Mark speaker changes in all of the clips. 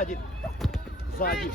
Speaker 1: Ззаді. Ззаді.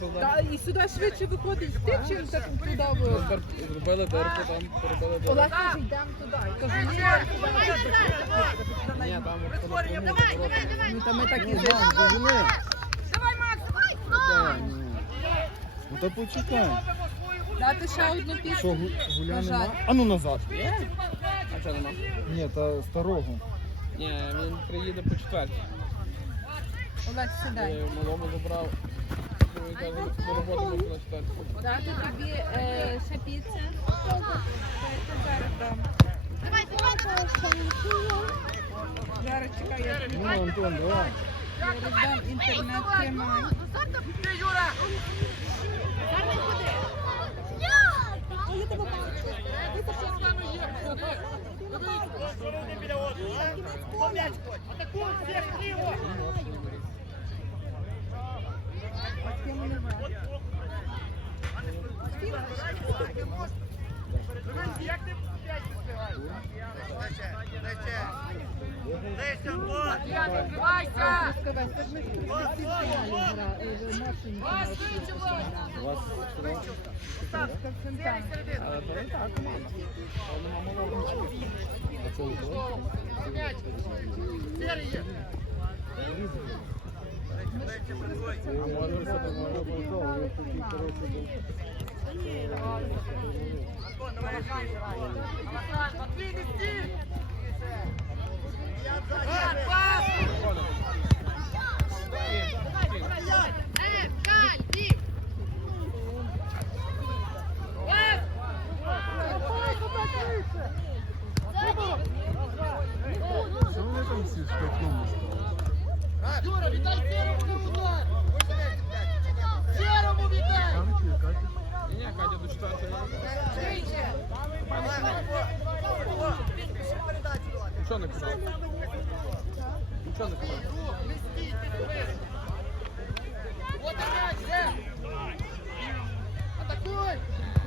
Speaker 2: Солдат.
Speaker 3: Та, і сюди швидше виходить ти, чим так туди було.
Speaker 2: Зробили дирку, там перебили дирку.
Speaker 3: Олег каже, йдемо туди. Я кажу, ні,
Speaker 2: Ні, там
Speaker 3: ну та ми так і
Speaker 1: дожени.
Speaker 4: Давай, Макс, давай! давай!
Speaker 1: Ну то почекай.
Speaker 3: Дати ще одну
Speaker 1: Що,
Speaker 3: пісню.
Speaker 1: гу- гуля
Speaker 3: На жаль.
Speaker 1: нема? А ну назад.
Speaker 2: А що нема?
Speaker 1: Ні, та старого.
Speaker 2: Ні, він приїде по четвертій.
Speaker 3: Олег,
Speaker 2: Я
Speaker 3: сідай.
Speaker 2: його малому забрав.
Speaker 3: Дати тобі е, ще піця. Це зараз.
Speaker 4: Давай, давай!
Speaker 3: Зараз чекай, я
Speaker 1: Ну, Антон, давай.
Speaker 3: я роздам інтернет, тримай. Юра!
Speaker 4: Гарний ходи! Я тебе бачу.
Speaker 3: З ким не грати. Скавай, це ж ми в Тростянці в фіналі гра- е, в Моршині фінал світу грали.
Speaker 1: У вас що?
Speaker 3: Ковченка.
Speaker 2: Але то і так, команда. Але нема малого.
Speaker 1: А це було?
Speaker 2: А може все нормально.
Speaker 4: Е, Каль, Дік!
Speaker 1: Що вони там всі скакнули? Там чи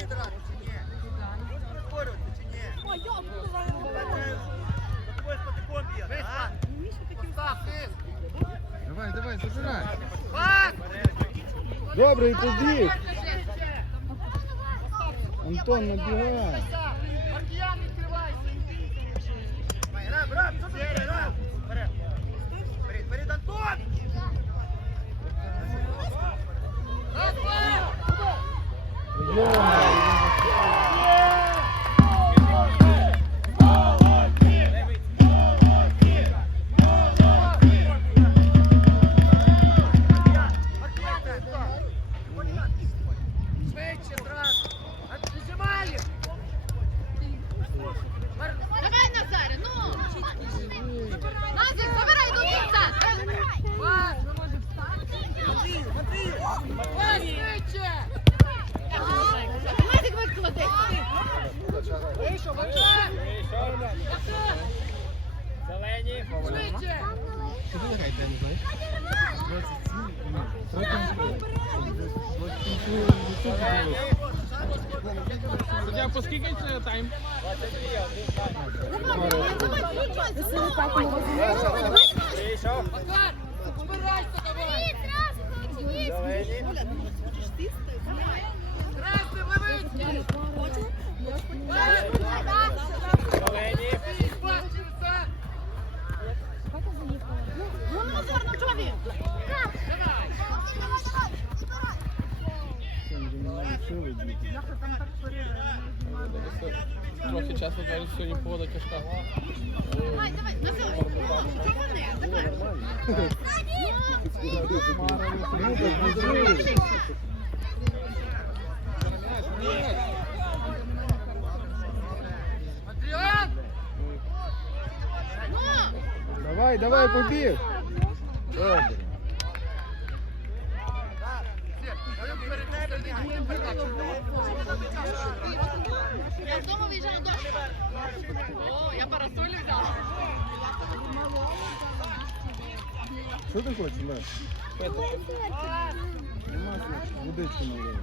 Speaker 1: Катя?
Speaker 2: Ні,
Speaker 1: Давай, давай, забирай. І побіг. Антон, набігай.
Speaker 4: Давай, Красти, Левицький.
Speaker 2: Трохи часу зараз сьогодні погода тяжка.
Speaker 4: Давай, давай, на все. Чого не? Андріан! Ну!
Speaker 1: Давай, давай, побіг. Добре.
Speaker 4: О, я парасоль взяла.
Speaker 1: Що ти хочеш, Леш? Водичку налив.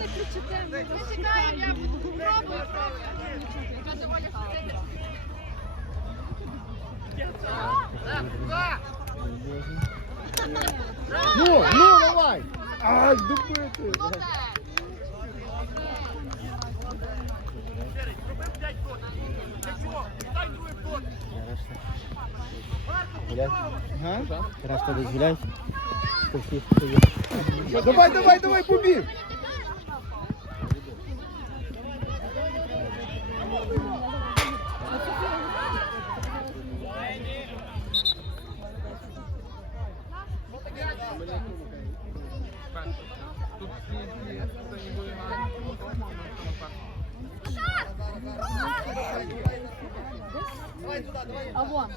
Speaker 4: Не чекаємо, я пробую. Яка доволі сидить.
Speaker 1: Ну, ну, давай! Ай, добити! Ага.
Speaker 5: Раз десь гуляй.
Speaker 1: Давай, давай, давай, побіг!
Speaker 2: Давай туда, давай.
Speaker 4: А вон.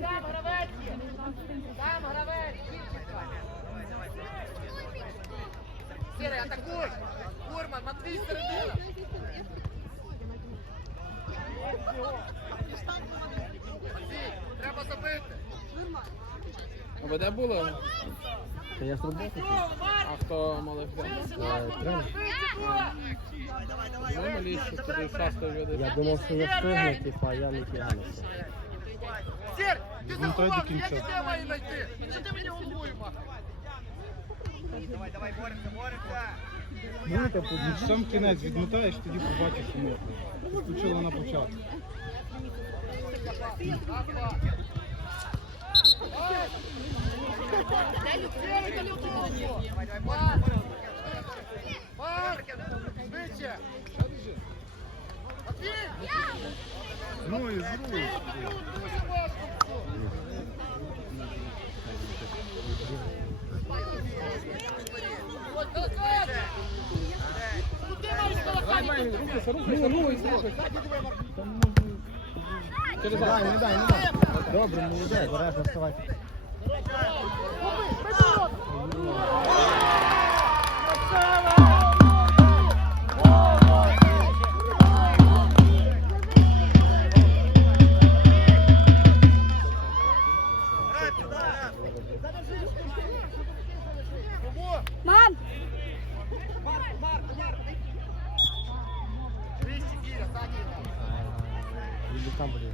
Speaker 4: Там гравець! Там гравець! Серый, атакуй! Курман, Матвей, середина! Треба забити!
Speaker 2: А ви де були?
Speaker 5: Та я з роботи.
Speaker 2: А хто туди часто люди.
Speaker 5: Я думав, що я встигну, типа, я не тягнуся.
Speaker 4: Сір, ти
Speaker 1: Він
Speaker 4: заховав, я тебе маю знайти! Що ти мені головою махаєш?
Speaker 1: Ну, типу, сам кінець відмотаєш, тоді побачиш, що можна. Включила на початку.
Speaker 4: Марк! Швидше! Матвій!
Speaker 1: Ну і зручно.
Speaker 4: Дуже важко! Ось, назад! Ну ти маєш
Speaker 1: Не дай, не дай, не дай.
Speaker 5: Добре, молодець. Обережно вставай.
Speaker 4: Мам!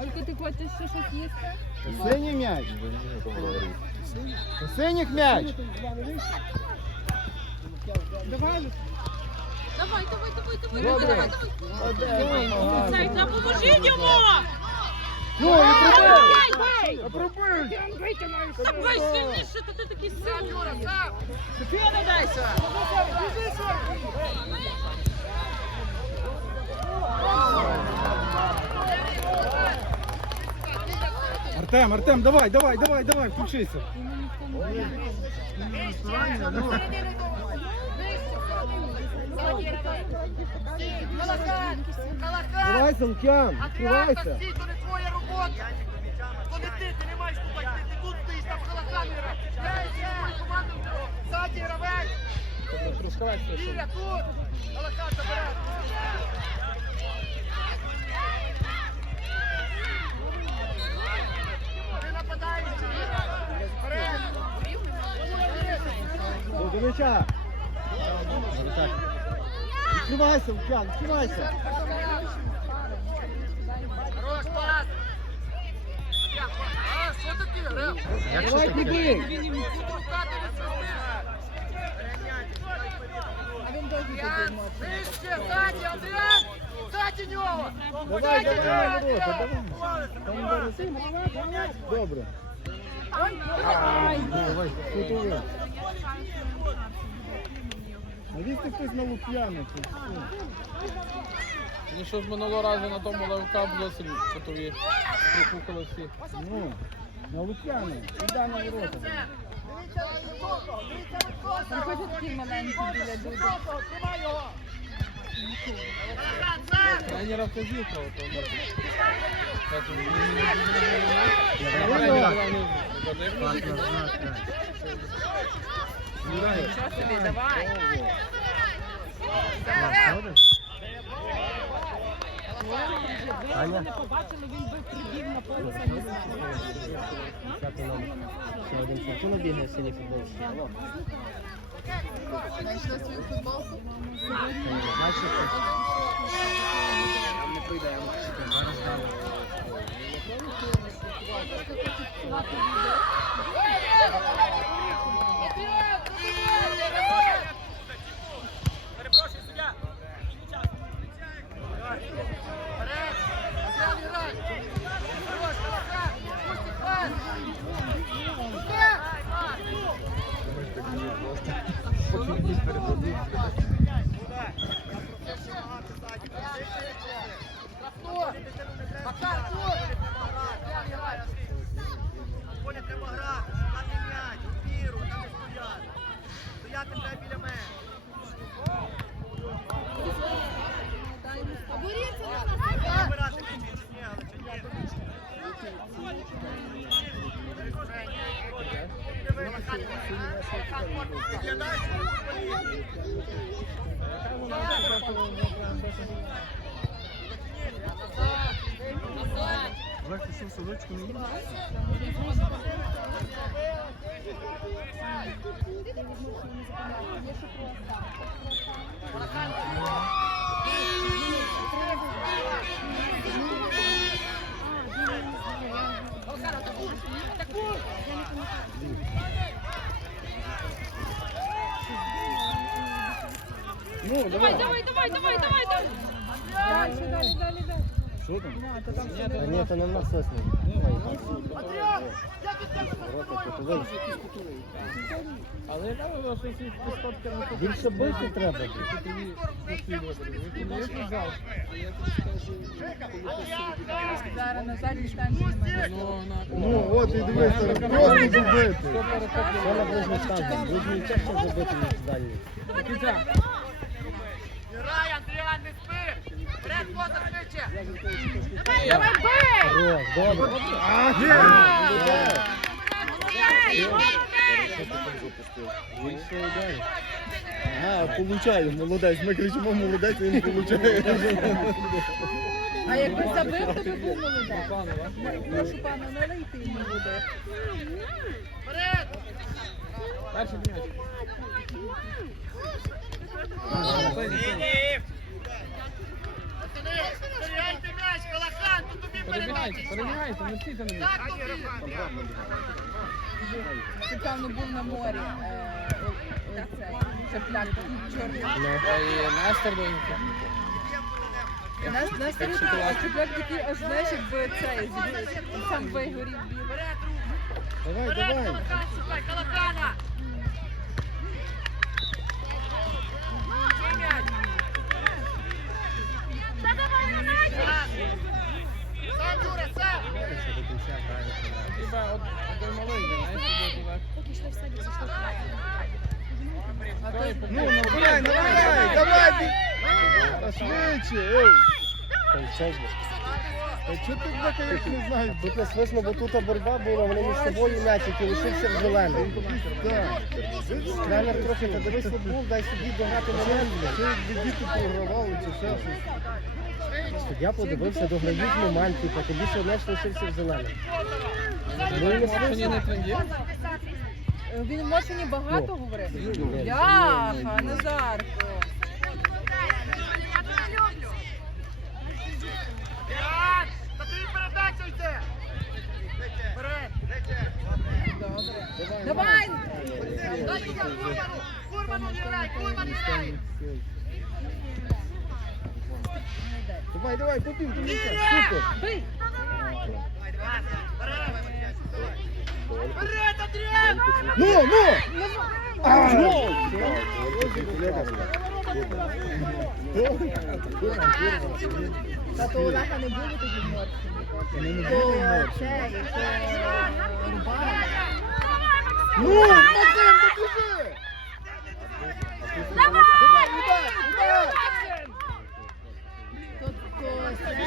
Speaker 3: Ольга, ти хочеш ще щось їсти?
Speaker 1: Синій м'яч. Синіх м'яч.
Speaker 3: Давай.
Speaker 4: Давай, давай, давай, давай, давай, давай.
Speaker 1: Помагай.
Speaker 4: Поможіть йому!
Speaker 5: Ну, і
Speaker 6: Ой, сильніше, то ти такий сильний.
Speaker 3: Софія, не дайся.
Speaker 1: Артем, Артем, давай, давай, давай, давай, включися.
Speaker 5: Відкривайся, Лук'ян, відкривайся.
Speaker 4: То не твоя робота. То не ти, ти не маєш тут ти тут стоїш, там граєш. Граєш, команду ззаді гравець. Ігор, тут. Колока забере. Ти нападаєш, Вперед.
Speaker 5: До м'яча. Відкривайся, Лук'ян, відкривайся.
Speaker 4: Хорош, пас. А, що таке? Рев?
Speaker 5: Давай,
Speaker 4: свистиш.
Speaker 3: А він довгий.
Speaker 4: Нижче, ззаді, Андріан! Ззаді нього!
Speaker 5: Давай, давай, давай. Добре. Давай, кутовий. Навісти хтось на що?
Speaker 2: Ну що ж минулого разу на тому левка зовсім котові припухали всі.
Speaker 5: Ну, на Лук'яна. Іде на ворота.
Speaker 4: Дивіться дивіться високо!
Speaker 3: Там хоч такі маленькі біля люди.
Speaker 4: Високо, тримай його! Таракан, сам!
Speaker 2: Я не раз казів про то. Так,
Speaker 3: Що собі, давай.
Speaker 5: Аня? П'ятий номер. Ще один футбол бігає, синій футболці. Алло.
Speaker 6: Знайшли свою футболку?
Speaker 5: Значить, не прийде, зараз Бачите?
Speaker 4: Перепрошую, суддя! Вперед! Андріан, грай! Хорош, Таракан! Пусти пас! Штрафной! Макар, тут! Андріан, грай! Коля, треба грати, мати м'яч, у віру, там не стояти. Стояти треба біля мене. Забирати м'яч, чи ні, але чи ні? Виглядаєш,
Speaker 5: Ну,
Speaker 6: Давай,
Speaker 5: давай.
Speaker 6: давай, давай, давай, давай,
Speaker 3: далі, далі, далі.
Speaker 5: Що там?
Speaker 3: Там
Speaker 5: Та ні, то не в нас кутовий.
Speaker 2: Але яка ви ваші всі пістотки на?
Speaker 5: Більше бити треба.
Speaker 3: Зараз на задній станції.
Speaker 2: Ну.
Speaker 5: Ну, от і дивись, просто забити. Що на ближній станції? Ближній часто забити ніж дальній.
Speaker 4: Грай, Андріан, не спи! Вперед, Козак, швидше!
Speaker 3: Давай, бей!
Speaker 5: Добре. Більше ударів. Ага, получає, молодець. Ми кричимо молодець, він получає.
Speaker 3: А якби забив, то би був молодець. Прошу пана, не лийте йому води.
Speaker 4: Вперед!
Speaker 2: Перший.
Speaker 4: Пацани, перевіряйте м'яч, Калахан, тут тобі
Speaker 2: Перебігайте, перебігайте, не!
Speaker 3: Був на морі. е, як це, Шепляк, чорний.
Speaker 2: І Нестор до
Speaker 3: У нас нас такий аж знаєш, якби цей сам вигорів білий.
Speaker 7: Вперед, рух!
Speaker 1: Давай, давай.
Speaker 7: Калахан, сам!
Speaker 2: Хіба от той малий, знаєш, туди туди. Давай,
Speaker 1: Ну, набирай, набирай, давай. ти. Та швидше, ей. Та чого ти так, як не знаю?
Speaker 5: Тут не слышно, бо тут боротьба була, вони між собою м'ячик і лишився в зелений.
Speaker 1: Так.
Speaker 5: Тренер трохи та дивись футбол, дай собі дограти на мене.
Speaker 1: Це діти програвали чи ще щось.
Speaker 5: Я подивився, дограють момент, типу, тобі ще м'яч лишився в зелений. Ну і не
Speaker 2: не
Speaker 5: слышно.
Speaker 3: Він в машині багато
Speaker 5: Ну.
Speaker 3: говорив? Ляха, Назарко.
Speaker 7: Ян! Та тобі передача йде! Вперед!
Speaker 3: Добре. Давай!
Speaker 7: Дай туди, Курману! Курману не грай! Курман не грай!
Speaker 1: Давай, давай, побіг, до м'яча.
Speaker 7: Ігор!
Speaker 1: Супер.
Speaker 3: Бий!
Speaker 7: Вперед, Андріан!
Speaker 1: Ну, ну! А, ну!
Speaker 3: Та то Оляха не буде тоді в Морсі.
Speaker 1: Вони не
Speaker 3: То
Speaker 1: були м'яч.
Speaker 3: Цей, то Рубан.
Speaker 1: Ну, Максим, допоможи! Давай! Давай, удар, удар!
Speaker 3: То, то цей.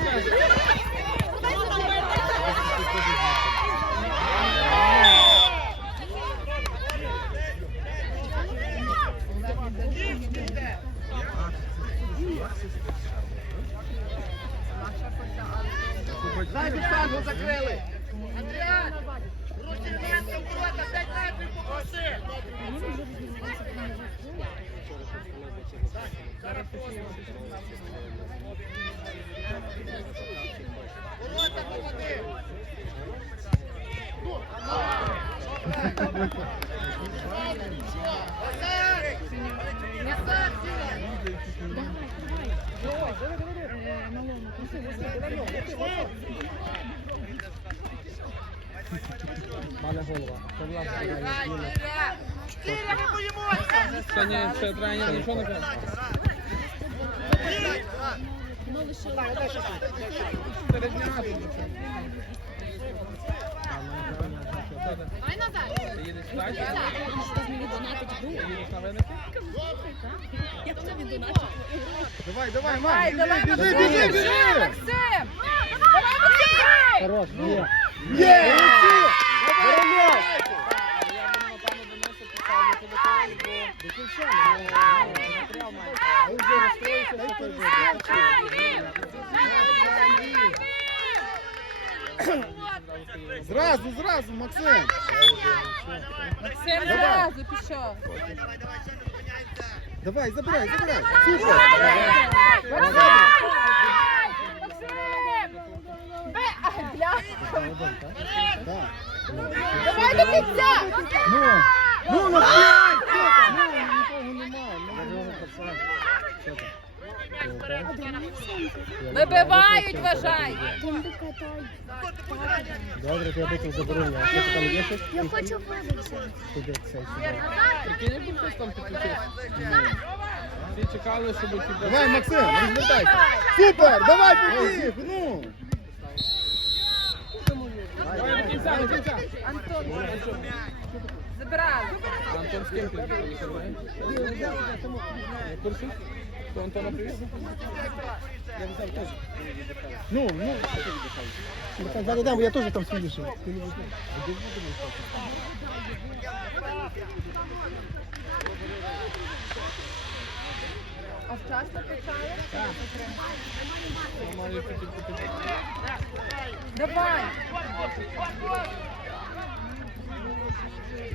Speaker 7: Зайду штангу закрили!
Speaker 5: Пане голова, це власне.
Speaker 7: Грай, Кіря! Кіря, не боїмося!
Speaker 2: Ще ні, ще тренер нічого не каже.
Speaker 4: Давай назад.
Speaker 2: Ти їдеш далі? Ти їдеш на виники?
Speaker 1: Давай, давай,
Speaker 3: Давай, давай,
Speaker 1: біжи, біжи, біжи!
Speaker 3: Максим! Давай, Максим!
Speaker 5: Хорош, є.
Speaker 1: Є!
Speaker 2: До
Speaker 5: кінця, ну, матеріал має. А він вже розстроївся, що той буде.
Speaker 1: Зразу, зразу, Максим!
Speaker 3: Максим зразу пішов.
Speaker 1: Давай, забирай, забирай! Супер!
Speaker 3: Максим! Давай до кінця!
Speaker 1: Ну, ну, ну, п'ять! Ну, нікого немає.
Speaker 3: Вибивають, вважай!
Speaker 5: Добре, я потім заберу. Що ти там є щось?
Speaker 8: Я хочу вибитися.
Speaker 5: Туди, цей, сюди.
Speaker 2: прикинь, якби хтось там підключився. Всі чекали, щоб ті
Speaker 1: Давай, Максим, розвертайся! Супер! Давай, побіг! Ну!
Speaker 2: Давай до кінця, до кінця.
Speaker 3: Антон, забирай!
Speaker 2: Антон з ким ти приїхав, знаєш? На курсі? То Антона привіз?
Speaker 1: Ну, ну.
Speaker 5: Ну, так, дам, я теж там свій лишив.
Speaker 3: А вчасно почали?
Speaker 2: Має піти, піти, піти.
Speaker 3: Давай!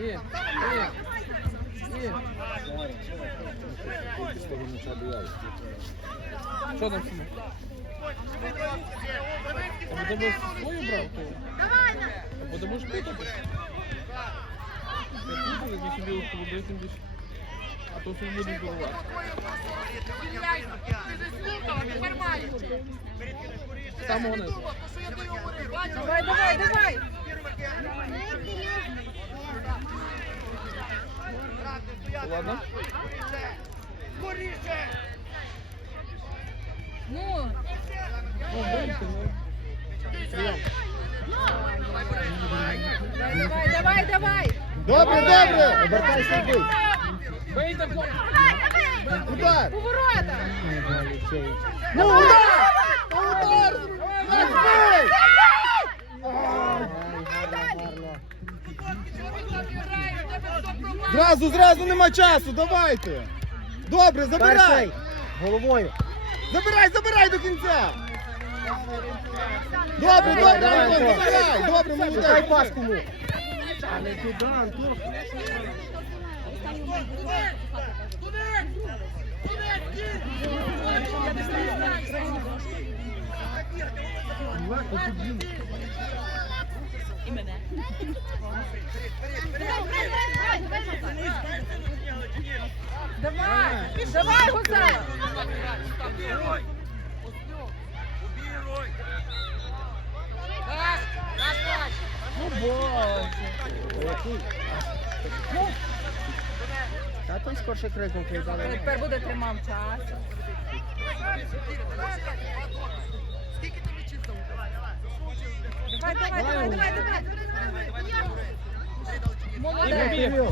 Speaker 2: Є, є, є. Що там будеш свою брав? Або ти будеш пити? А то він буде здорувати.
Speaker 7: Ти же слухала, тепер
Speaker 2: Ладно?
Speaker 7: Скоріше!
Speaker 3: Ну,
Speaker 2: Ну, дивіться, ну.
Speaker 3: давай, давай, давай.
Speaker 1: Добре, добре! Обертайся і бий!
Speaker 2: Бийте, хлопці!
Speaker 1: Удар!
Speaker 3: Поворота.
Speaker 1: Ну, удар! Удар! Бий! Зразу, зразу нема часу, давайте! Добре, забирай!
Speaker 5: Головою.
Speaker 1: Забирай, забирай до кінця! Добре, добре,
Speaker 5: давай,
Speaker 1: Антон,
Speaker 5: Антон.
Speaker 1: забирай! Добре,
Speaker 5: Дай
Speaker 1: молодець!
Speaker 5: пас кому. А не туди, Антон.
Speaker 3: Давай, давай, Гусара.
Speaker 5: Та той скорше крикнув, коли дали.
Speaker 3: Тепер буде тримав час.
Speaker 7: Скільки ти м'ячів там?
Speaker 3: Давай, давай, давай, давай, давай. Молодець. Біжи, ми-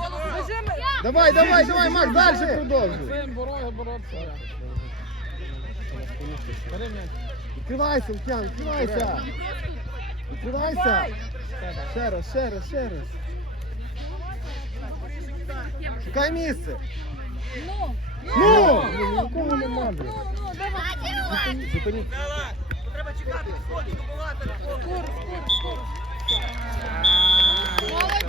Speaker 1: Давай, давай, давай, Макс, далі продовжуй!
Speaker 2: Цим боротися, боротися. Бери м'яч.
Speaker 1: Відкривайся, Лук'ян, відкривайся! Відкривайся!
Speaker 3: Давай.
Speaker 1: Ще раз, ще раз, ще раз. Шукай місце.
Speaker 3: Ну,
Speaker 1: Ну!
Speaker 3: ну, ну,
Speaker 5: блін.
Speaker 3: ну, ну, давай.
Speaker 5: Зупиніть.
Speaker 7: Треба чекати, сходи, добувати.
Speaker 3: Скоро, скоро, скоро.